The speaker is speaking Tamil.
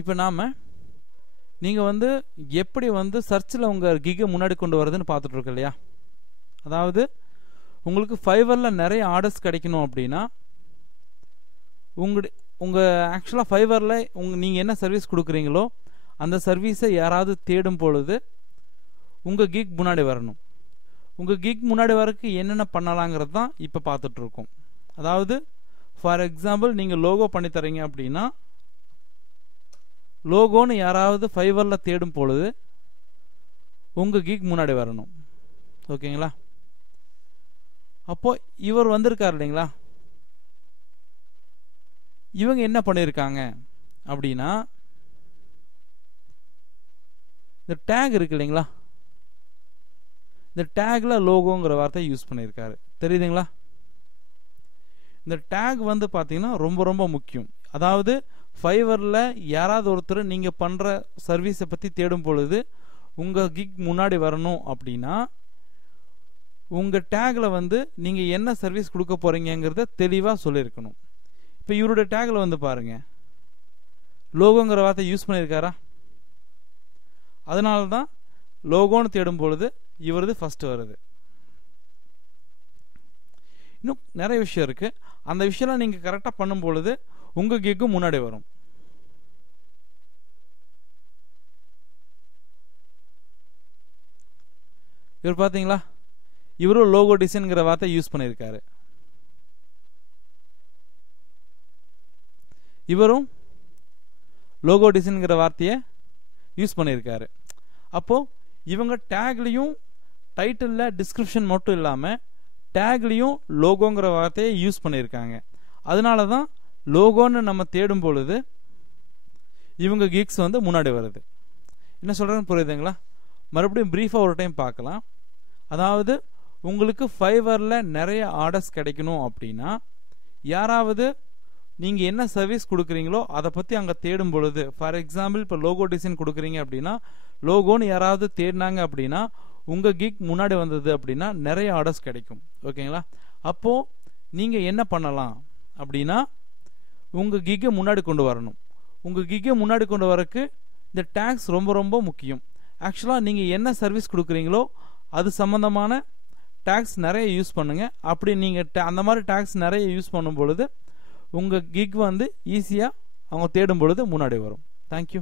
இப்போ நீங்கள் வந்து எப்படி வந்து சர்ச்சில் உங்கள் கிக்கை முன்னாடி கொண்டு வரதுன்னு பார்த்துட்ருக்கோம் இல்லையா. அதாவது உங்களுக்கு ஃபைவரில் நிறைய ஆர்டர்ஸ் கிடைக்கணும் அப்படின்னா உங்கள் ஆக்சுவலாக ஃபைவரில் நீங்கள் என்ன சர்வீஸ் கொடுக்குறீங்களோ அந்த சர்வீஸை யாராவது தேடும் பொழுது உங்கள் கிக் முன்னாடி வரணும். உங்கள் கிக் முன்னாடி வரக்கு என்னென்ன பண்ணலாங்கிறது தான் இப்போ பார்த்துட்ருக்கோம். அதாவது ஃபார் எக்ஸாம்பிள் நீங்கள் லோகோ பண்ணி தரீங்க அப்படின்னா லோகோன்னு யாராவது ஃபைவரில் தேடும் பொழுது உங்கள் கிக் முன்னாடி வரணும். ஓகேங்களா. அப்போது இவர் வந்திருக்கார் இல்லைங்களா, இவங்க என்ன பண்ணியிருக்காங்க அப்படின்னா இந்த டேக் இருக்கு இல்லைங்களா, இந்த டேக்ல லோகோங்கிற வார்த்தை யூஸ் பண்ணியிருக்காரு. தெரியுதுங்களா. இந்த டேக் வந்து பார்த்தீங்கன்னா ரொம்ப ரொம்ப முக்கியம். அதாவது ஃபைவரில் யாராவது ஒருத்தர் நீங்கள் பண்ணுற சர்வீஸை பற்றி தேடும் பொழுது உங்கள் கிக் முன்னாடி வரணும் அப்படின்னா உங்கள் டேக்கில் வந்து நீங்கள் என்ன சர்வீஸ் கொடுக்க போகிறீங்கிறத தெளிவாக சொல்லியிருக்கணும். இப்போ இவருடைய டேக்கில் வந்து பாருங்கள், லோகோங்கிற வார்த்தை யூஸ் பண்ணியிருக்காரா. அதனால தான் லோகோன்னு தேடும் பொழுது இவரது ஃபஸ்ட்டு வருது. இன்னும் நிறைய விஷயம் இருக்குது. அந்த விஷயம்லாம் நீங்கள் கரெக்டாக பண்ணும் பொழுது உங்கள் கிக்கும் முன்னாடி வரும். இவர் பார்த்தீங்களா, இவரும் லோகோ டிசைன்கிற வார்த்தை யூஸ் பண்ணியிருக்காரு. இவரும் லோகோ டிசைன்கிற வார்த்தையை யூஸ் பண்ணியிருக்காரு. அப்போது இவங்க டேக்லேயும் டைட்டிலில் டிஸ்கிரிப்ஷன் மட்டும் இல்லாமல் டேக்லேயும் லோகோங்கிற வார்த்தையை யூஸ் பண்ணியிருக்காங்க. அதனால தான் லோகோன்னு நம்ம தேடும் பொழுது இவங்க கிக்ஸ் வந்து முன்னாடி வருது. என்ன சொல்கிறேன்னு புரியுதுங்களா. மறுபடியும் ப்ரீஃபாக ஒரு டைம் பார்க்கலாம். அதாவது உங்களுக்கு ஃபைவரில் நிறைய ஆர்டர்ஸ் கிடைக்கணும் அப்படின்னா யாராவது நீங்கள் என்ன சர்வீஸ் கொடுக்குறீங்களோ அதை பற்றி அங்கே தேடும் பொழுது, ஃபார் எக்ஸாம்பிள் இப்போ லோகோ டிசைன் கொடுக்குறீங்க அப்படின்னா லோகோன்னு யாராவது தேடினாங்க அப்படின்னா உங்கள் கிக் முன்னாடி வந்தது அப்படின்னா நிறைய ஆர்டர்ஸ் கிடைக்கும். ஓகேங்களா. அப்போது நீங்கள் என்ன பண்ணலாம் அப்படின்னா உங்கள் கிக்கை முன்னாடி கொண்டு வரணும். உங்கள் கிக்கை முன்னாடி கொண்டு வரக்கு இந்த டேக்ஸ் ரொம்ப ரொம்ப முக்கியம். ஆக்சுவலாக நீங்கள் என்ன சர்வீஸ் கொடுக்குறீங்களோ அது சம்மந்தமான டேக்ஸ் நிறைய யூஸ் பண்ணுங்கள். அப்படி நீங்கள் அந்த மாதிரி டேக்ஸ் நிறைய யூஸ் பண்ணும் பொழுது உங்கள் கிக் வந்து ஈஸியாக அவங்க தேடும் பொழுது முன்னாடி வரும். தேங்க்யூ.